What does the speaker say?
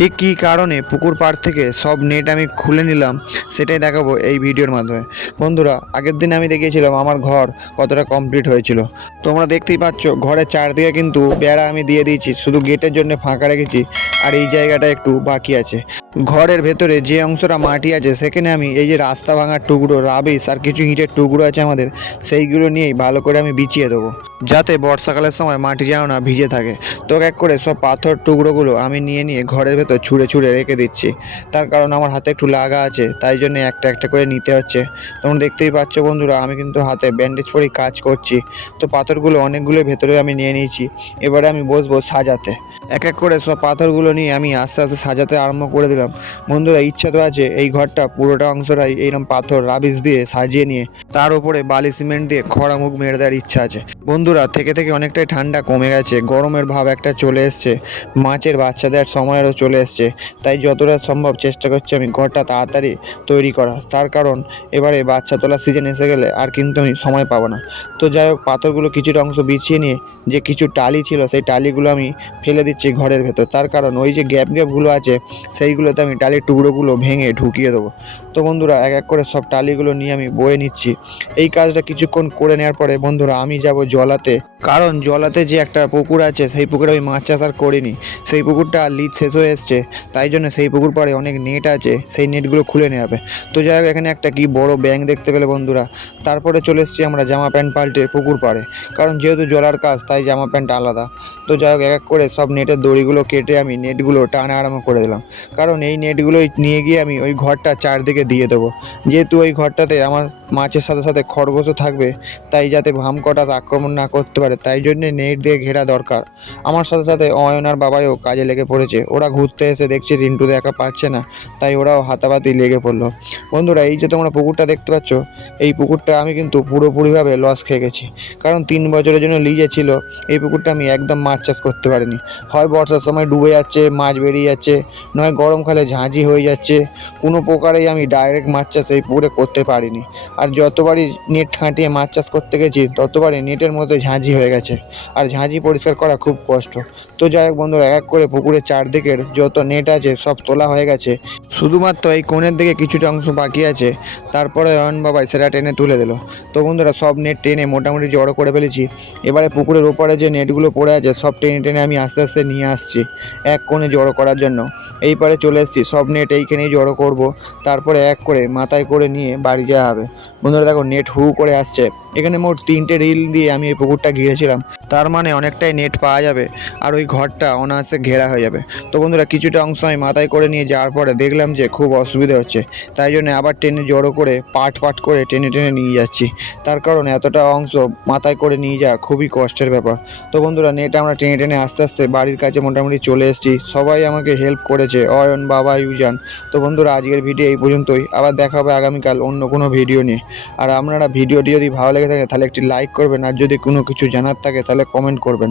ঠিক কী কারণে পুকুর পাড় থেকে সব নেট আমি খুলে নিলাম সেটাই দেখাবো এই ভিডিওর মাধ্যমে। বন্ধুরা, আগের দিন আমি দেখিয়েছিলাম আমার ঘর কতটা কমপ্লিট হয়েছিল। তোমরা দেখতেই পাচ্ছ ঘরের চারদিকে কিন্তু বেড়া আমি দিয়ে দিয়েছি, শুধু গেটের জন্য ফাঁকা রেখেছি। আর এই জায়গাটা একটু বাকি আছে। ঘরের ভেতরে যে অংশটা মাটি আছে সেখানে আমি এই যে রাস্তা ভাঙার টুকরো, রাবিশ আর কিছু ইটের টুকরো আছে আমাদের, সেইগুলো নিয়েই ভালো করে আমি বিছিয়ে দেবো, যাতে বর্ষাকালের সময় মাটি যেন না ভিজে থাকে। তো এক করে সব পাথর টুকরোগুলো আমি নিয়ে ঘরের ভেতর ছুঁড়ে ছুঁড়ে রেখে দিচ্ছি। তার কারণ আমার হাতে একটু লাগা আছে, তাই জন্য একটা একটা করে নিতে হচ্ছে। তোমরা দেখতেই পাচ্ছ বন্ধুরা, আমি কিন্তু হাতে ব্যান্ডেজ পরেই কাজ করছি। তো পাথরগুলো অনেকগুলো ভেতরে আমি নিয়ে নিয়েছি। এবারে আমি বসবো সাজাতে। এক এক করে সব পাথরগুলো নিয়ে আমি আস্তে আস্তে সাজাতে আরম্ভ করে দিলাম। বন্ধুরা, ইচ্ছা তো আছে এই ঘরটা পুরোটা অংশটাই এইরকম পাথর রাবিশ দিয়ে সাজিয়ে নিয়ে তার উপরে বালি সিমেন্ট দিয়ে খড়া মুখ মেরে দেওয়ার ইচ্ছা আছে। বন্ধুরা, থেকে থেকে অনেকটাই ঠান্ডা কমে গেছে, গরমের ভাব একটা চলে এসছে, মাছের বাচ্চা দেওয়ার সময়ও চলে এসছে। তাই যতটা সম্ভব চেষ্টা করছি আমি ঘরটা তাড়াতাড়ি তৈরি করা। তার কারণ এবারে বাচ্চা তোলার সিজন এসে গেলে আর কিন্তু আমি সময় পাবো না। তো যাই হোক, পাথরগুলো কিছুটা অংশ বিছিয়ে নিয়ে যে কিছু টালি ছিল সেই টালিগুলো আমি ফেলে দিচ্ছি ঘরের ভেতর। তার কারণ ওই যে গ্যাপগুলো আছে সেইগুলোতে আমি টালির টুকরোগুলো ভেঙে ঢুকিয়ে দেবো। তো বন্ধুরা, এক এক করে সব টালিগুলো নিয়ে আমি বয়ে নিচ্ছি। এই কাজটা কিছুক্ষণ করে নেওয়ার পরে বন্ধুরা আমি যাব জলাতে। কারণ জলাতে যে একটা পুকুর আছে সেই পুকুরে আমি মাছ চাষ আর করিনি, সেই পুকুরটা লিজ শেষ হয়ে এসছে। তাই জন্য সেই পুকুর পাড়ে অনেক নেট আছে, সেই নেটগুলো খুলে নেওয়া হবে। তো যাই হোক, এখানে একটা কি বড় ব্যাঙ দেখতে পেলে বন্ধুরা। তারপরে চলে এসেছি আমরা জামা প্যান্ট পাল্টে পুকুর পাড়ে, কারণ যেহেতু জলার কাজ তাই জামা প্যান্ট আলাদা। তো যাই হোক, এক এক করে সব নেটের দড়িগুলো কেটে আমি নেটগুলো টানা আরম্ভ করে দিলাম। কারণ এই নেটগুলোই নিয়ে গিয়ে আমি ওই ঘরটা চারদিকে দিয়ে দেবো। যেহেতু ওই ঘরটাতে আমার মাছের সাথে সাথে খরগোশও থাকবে, তাই যাতে ভামকটাস আক্রমণ না করতে পারে, তাই জন্যে নেট দিয়ে ঘেরা দরকার। আমার সাথে সাথে অয়ন আর বাবাইও কাজে লেগে পড়েছে। ওরা ঘুরতে এসে দেখছে রিন্টু একা পাচ্ছে না, তাই ওরাও হাতাপাতি লেগে পড়লো। বন্ধুরা, এই যে তোমরা পুকুরটা দেখতে পাচ্ছ, এই পুকুরটা আমি কিন্তু পুরোপুরিভাবে লস খেয়ে গেছি। কারণ 3 বছরের জন্য লিজে ছিল এই পুকুরটা, আমি একদম মাছ চাষ করতে পারিনি। হয় বর্ষার সময় ডুবে যাচ্ছে, মাছ বেরিয়ে যাচ্ছে, নয় গরমকালে ঝাঁঝি হয়ে যাচ্ছে। কোনো প্রকারেই আমি ডাইরেক্ট মাছ চাষ এই পুকুরে করতে পারিনি। আর যতবারই নেট খাটিয়ে মাছ চাষ করতে গেছি ততবারই নেটের মধ্যে ঝাঁঝি হয়ে গেছে, আর ঝাঁঝি পরিষ্কার করা খুব কষ্ট। তো যাই হোক বন্ধুরা, এক করে পুকুরের চারদিকের যত নেট আছে সব তোলা হয়ে গেছে, শুধুমাত্র এই কোণের দিকে কিছুটা অংশ বাকি আছে। তারপরে অয়ন বাবাই সেটা টেনে তুলে দিল। তো বন্ধুরা, সব নেট টেনে মোটামুটি জড়ো করে ফেলেছি। এবারে পুকুরের ওপরে যে নেটগুলো পড়ে আছে সব টেনে টেনে আমি আস্তে আস্তে নিয়ে আসছি এক কোণে জড়ো করার জন্য। এই পারে চলে এসেছি, সব নেট এইখানেই জড়ো করব। তারপরে এক করে মাথায় করে নিয়ে বাড়ি যাওয়া হবে। বন্ধুরা দেখো, নেট হু করে আসছে। এখানে মোট 3টে রিল দিয়ে আমি এই পুকুরটা ঘিরেছিলাম, তার মানে অনেকটাই নেট পাওয়া যাবে, আর ওই ঘরটা অনায়াসে ঘেরা হয়ে যাবে। তো বন্ধুরা, কিছুটা অংশ আমি মাথায় করে নিয়ে যাওয়ার পরে দেখলাম যে খুব অসুবিধা হচ্ছে, তাই জন্য আবার টেনে জড়ো করে পাট পাট করে টেনে টেনে নিয়ে যাচ্ছি। তার কারণ এতটা অংশ মাথায় করে নিয়ে যাওয়া খুবই কষ্টের ব্যাপার। তো বন্ধুরা, নেট আমরা টেনে টেনে আস্তে আস্তে বাড়ির কাছে মোটামুটি চলে এসেছি। সবাই আমাকে হেল্প করেছে, অয়ন, বাবা, ইউজান। তো বন্ধুরা, আজকের ভিডিও এই পর্যন্তই। আবার দেখা হবে আগামীকাল অন্য কোনো ভিডিও নিয়ে। আর আপনারা ভিডিওটি যদি ভালো লেগে থাকে তাহলে একটি লাইক করবেন, আর যদি কোনো কিছু জানার থাকে তাহলে কমেন্ট করবেন।